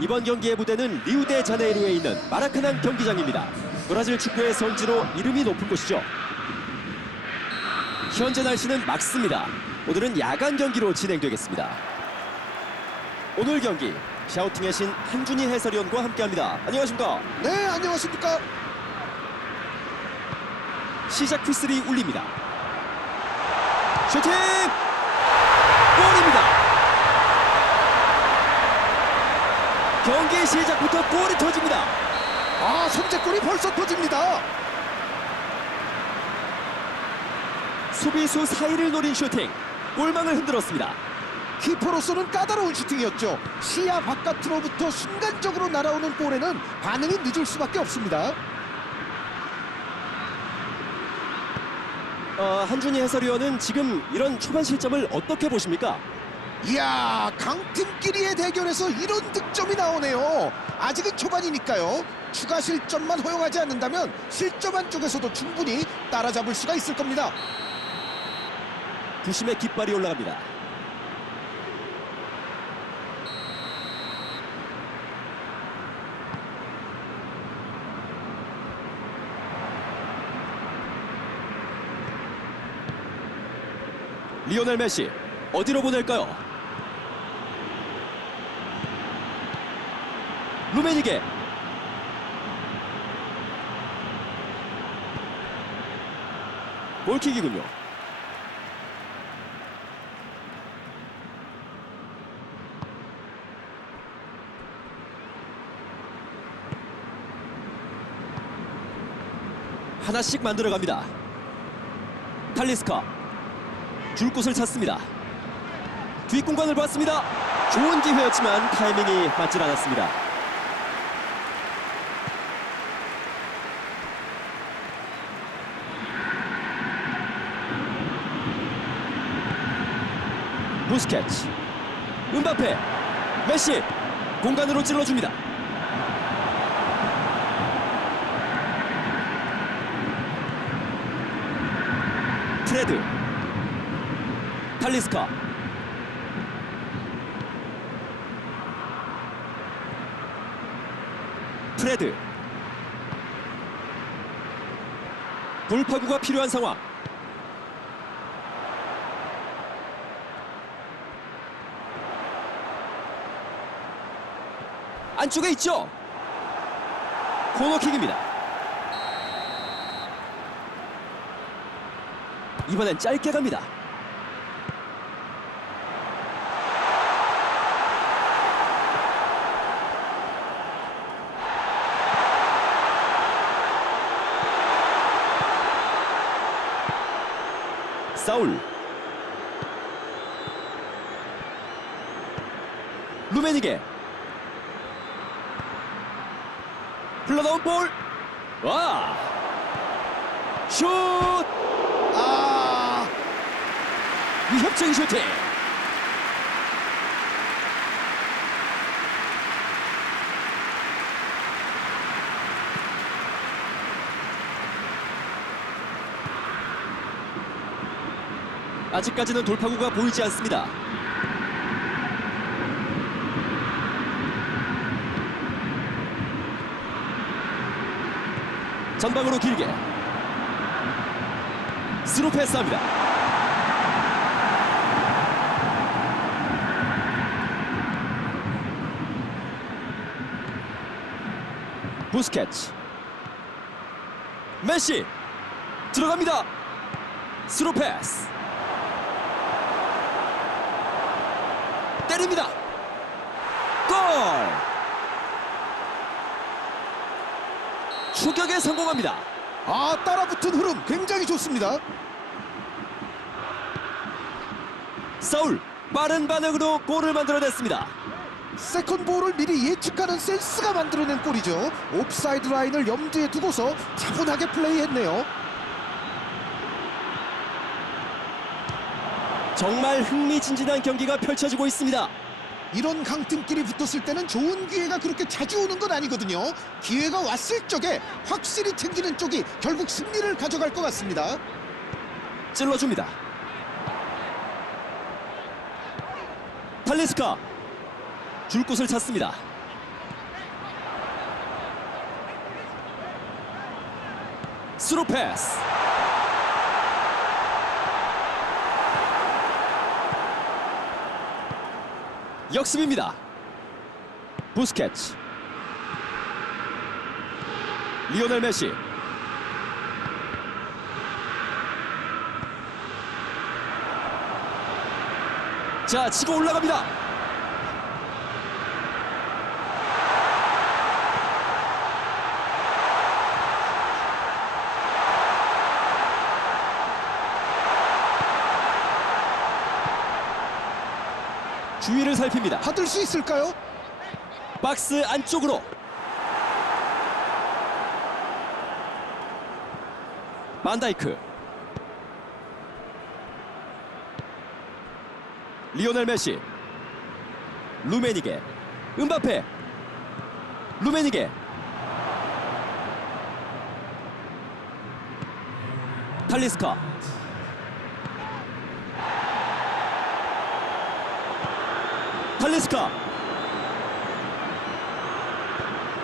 이번 경기의 무대는 리우데 자네이루에 있는 마라카난 경기장입니다. 브라질 축구의 성지로 이름이 높은 곳이죠. 현재 날씨는 맑습니다. 오늘은 야간 경기로 진행되겠습니다. 오늘 경기 샤우팅의 신 한준희 해설위원과 함께합니다. 안녕하십니까? 네, 안녕하십니까? 시작 휘슬이 울립니다. 슈팅! 골입니다. 경기 시작부터 골이 터집니다. 아, 선제골이 벌써 터집니다. 수비수 사이를 노린 슈팅. 골망을 흔들었습니다. 키퍼로서는 까다로운 슈팅이었죠. 시야 바깥으로부터 순간적으로 날아오는 볼에는 반응이 늦을 수밖에 없습니다. 어, 한준희 해설위원은 지금 이런 초반 실점을 어떻게 보십니까? 이야, 강팀끼리의 대결에서 이런 득점이 나오네요. 아직은 초반이니까요. 추가 실점만 허용하지 않는다면 실점한 쪽에서도 충분히 따라잡을 수가 있을 겁니다. 부심의 깃발이 올라갑니다. 리오넬 메시 어디로 보낼까요? 루메니게 골킥이군요. 하나씩 만들어갑니다. 탈리스카 줄 곳을 찾습니다. 뒷공간을 봤습니다. 좋은 기회였지만 타이밍이 맞질 않았습니다. 부스케츠. 은바페 메시 공간으로 찔러줍니다. 프레드 탈리스카. 프레드. 돌파구가 필요한 상황 안쪽에 있죠? 코너킥입니다. 이번엔 짧게 갑니다. 사울. 루메니게 흘러나온 볼 와! 슛! 아, 위협적인 슈팅 아직까지는 돌파구가 보이지 않습니다 전방으로 길게. 스루 패스합니다. 부스케츠. 메시. 들어갑니다. 스루 패스. 때립니다 골 추격에 성공합니다 아, 따라붙은 흐름 굉장히 좋습니다. 서울 빠른 반응으로 골을 만들어냈습니다 세컨볼을 미리 예측하는 센스가 만들어낸 골이죠. 옵사이드 라인을 염두에 두고서 차분하게 플레이했네요. 정말 흥미진진한 경기가 펼쳐지고 있습니다 이런 강등끼리 붙었을 때는 좋은 기회가 그렇게 자주 오는 건 아니거든요. 기회가 왔을 적에 확실히 챙기는 쪽이 결국 승리를 가져갈 것 같습니다. 찔러줍니다. 탈리스카 줄 곳을 찾습니다. 스루 패스. 역습입니다. 부스케츠. 리오넬 메시. 자, 치고 올라갑니다. 주위를 살핍니다. 받을 수 있을까요? 박스 안쪽으로. 반다이크. 리오넬 메시. 루메니게. 은바페. 루메니게. 탈리스카 탈리스카.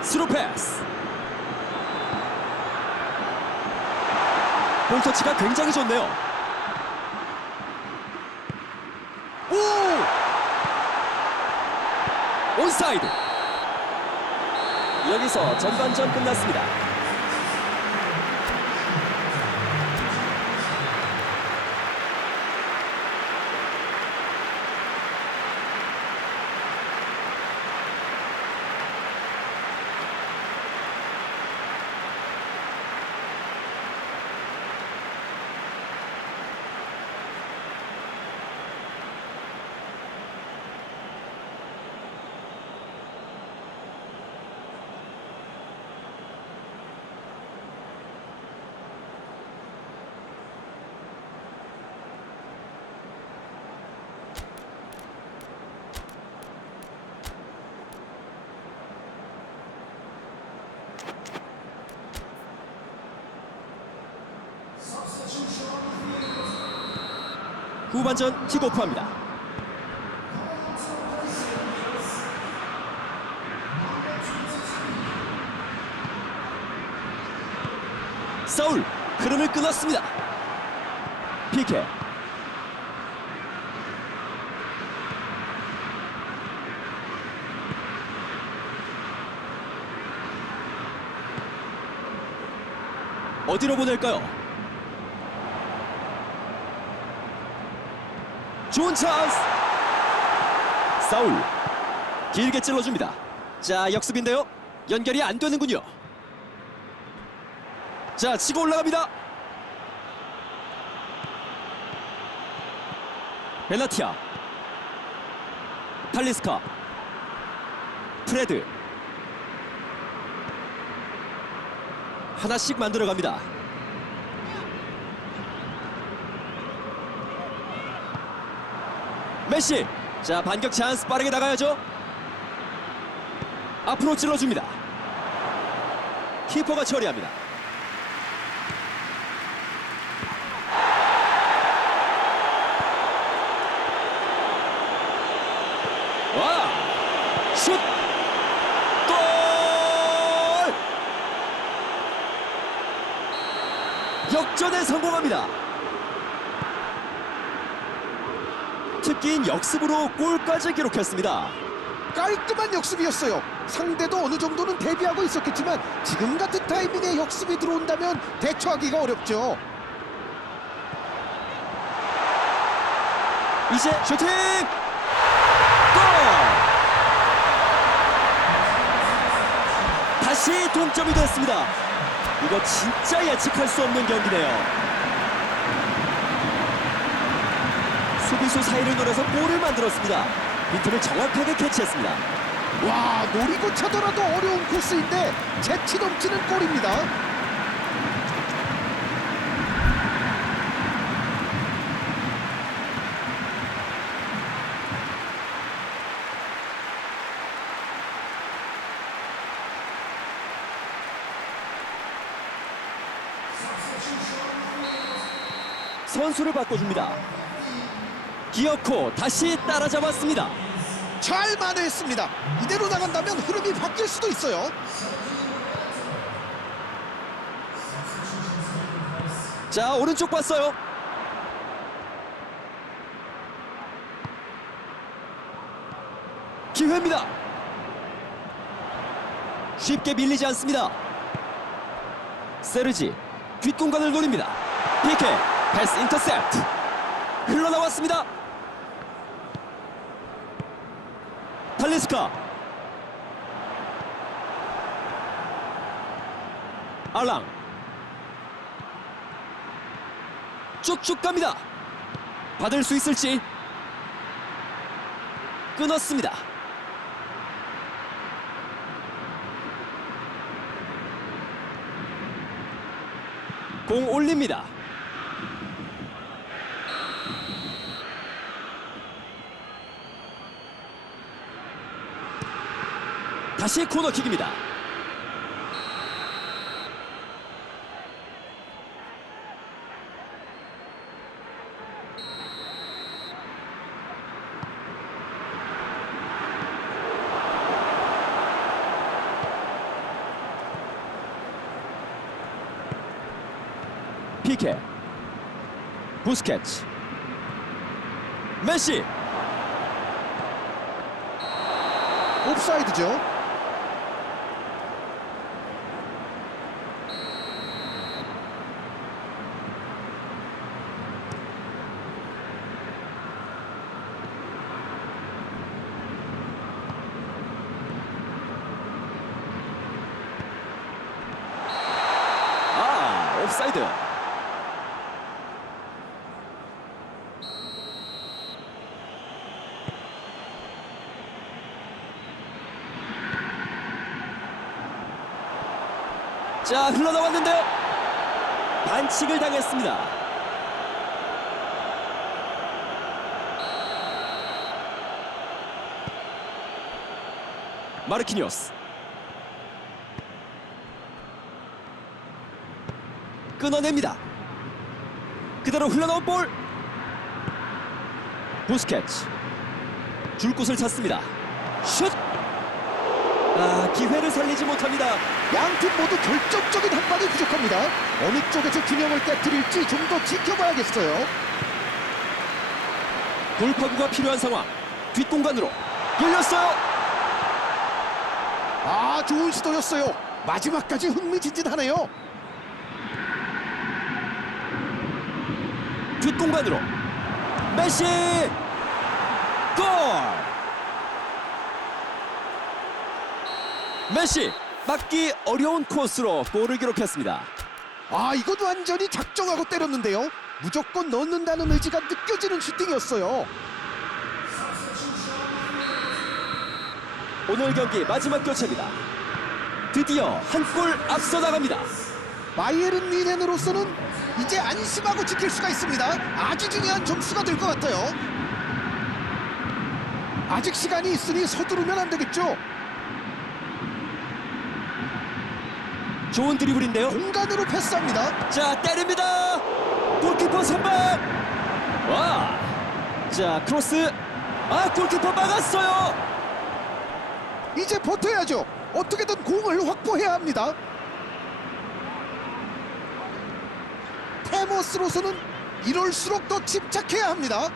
스루 패스. 볼 터치가 굉장히 좋네요. 오 온사이드. 여기서 전반전 끝났습니다 후반전 킥오프합니다. 서울 흐름을 끊었습니다. 피케. 어디로 보낼까요? 좋은 찬스. 사울. 길게 찔러줍니다. 자 역습인데요. 연결이 안 되는군요. 자 치고 올라갑니다. 벨라티아. 탈리스카. 프레드. 하나씩 만들어갑니다 메시 자 반격 찬스 빠르게 나가야죠 앞으로 찔러줍니다 키퍼가 처리합니다 와! 슛! 골! 역전에 성공합니다. 특기인 역습으로 골까지 기록했습니다. 깔끔한 역습이었어요. 상대도 어느 정도는 대비하고 있었겠지만 지금 같은 타이밍에 역습이 들어온다면 대처하기가 어렵죠. 이제 슈팅! 골! 다시 동점이 됐습니다. 이거 진짜 예측할 수 없는 경기네요. 수비수 사이를 노려서 골을 만들었습니다. 빈틈을 정확하게 캐치했습니다. 와 노리고 차더라도 어려운 코스인데 재치 넘치는 골입니다. 선수를 바꿔줍니다. 기어코 다시 따라잡았습니다. 잘 만회했습니다. 이대로 나간다면 흐름이 바뀔 수도 있어요. 자 오른쪽 봤어요. 기회입니다. 쉽게 밀리지 않습니다. 세르지 뒷공간을 노립니다. 피케 패스 인터셉트 흘러나왔습니다. 탈리스카 알랑 쭉쭉 갑니다. 받을 수 있을지 끊었습니다. 공 올립니다. 다시 코너킥입니다. 피케 부스케츠 메시 옵사이드죠. 아 옵사이드. 자 흘러나왔는데요. 반칙을 당했습니다. 마르키니오스 끊어냅니다. 그대로 흘러나온 볼. 부스케츠 줄 곳을 찾습니다. 슛. 아 기회를 살리지 못합니다. 양 팀 모두 결정적인 한 방이 부족합니다. 어느 쪽에서 균형을 깨뜨릴지 좀 더 지켜봐야겠어요. 돌파구가 필요한 상황. 뒷공간으로 열렸어요. 아, 좋은 시도였어요. 마지막까지 흥미진진하네요. 뒷공간으로 메시 골. 메시 막기 어려운 코스로 골을 기록했습니다. 아, 이건 완전히 작정하고 때렸는데요. 무조건 넣는다는 의지가 느껴지는 슈팅이었어요. 오늘 경기 마지막 교체입니다. 드디어 한 골 앞서 나갑니다. 바이에른 미넨으로서는 이제 안심하고 지킬 수가 있습니다. 아주 중요한 점수가 될 것 같아요. 아직 시간이 있으니 서두르면 안 되겠죠. 좋은 드리블인데요. 공간으로 패스합니다. 자 때립니다. 골키퍼 선방. 와. 자 크로스. 아 골키퍼 막았어요. 이제 버텨야죠. 어떻게든 공을 확보해야 합니다. 테머스로서는 이럴수록 더 침착해야 합니다.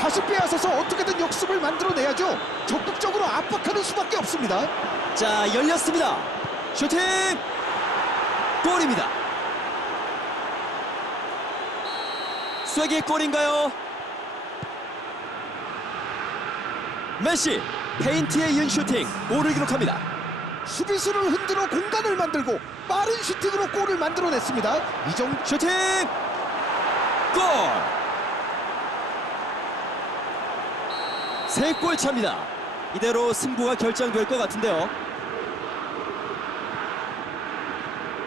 다시 빼앗아서 어떻게든 역습을 만들어내야죠. 적극적으로 압박하는 수밖에 없습니다. 자 열렸습니다. 슈팅. 골입니다. 쐐기 골인가요? 메시 페인트에 이은 슈팅 골을 기록합니다. 수비수를 흔들어 공간을 만들고 빠른 슈팅으로 골을 만들어냈습니다. 이 정도 슈팅 골! 세 골 차입니다. 이대로 승부가 결정될 것 같은데요.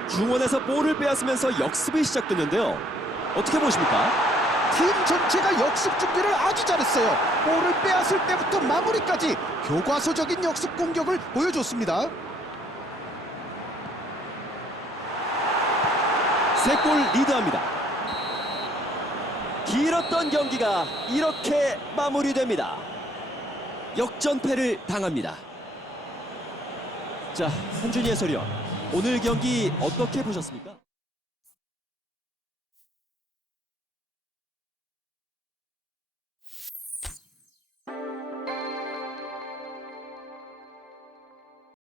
중원에서 볼을 빼앗으면서 역습이 시작됐는데요. 어떻게 보십니까? 팀 전체가 역습 준비를 아주 잘했어요. 볼을 빼앗을 때부터 마무리까지 교과서적인 역습 공격을 보여줬습니다. 세골 리드합니다. 길었던 경기가 이렇게 마무리됩니다. 역전패를 당합니다. 자, 한준희 해설위원. 오늘 경기 어떻게 보셨습니까?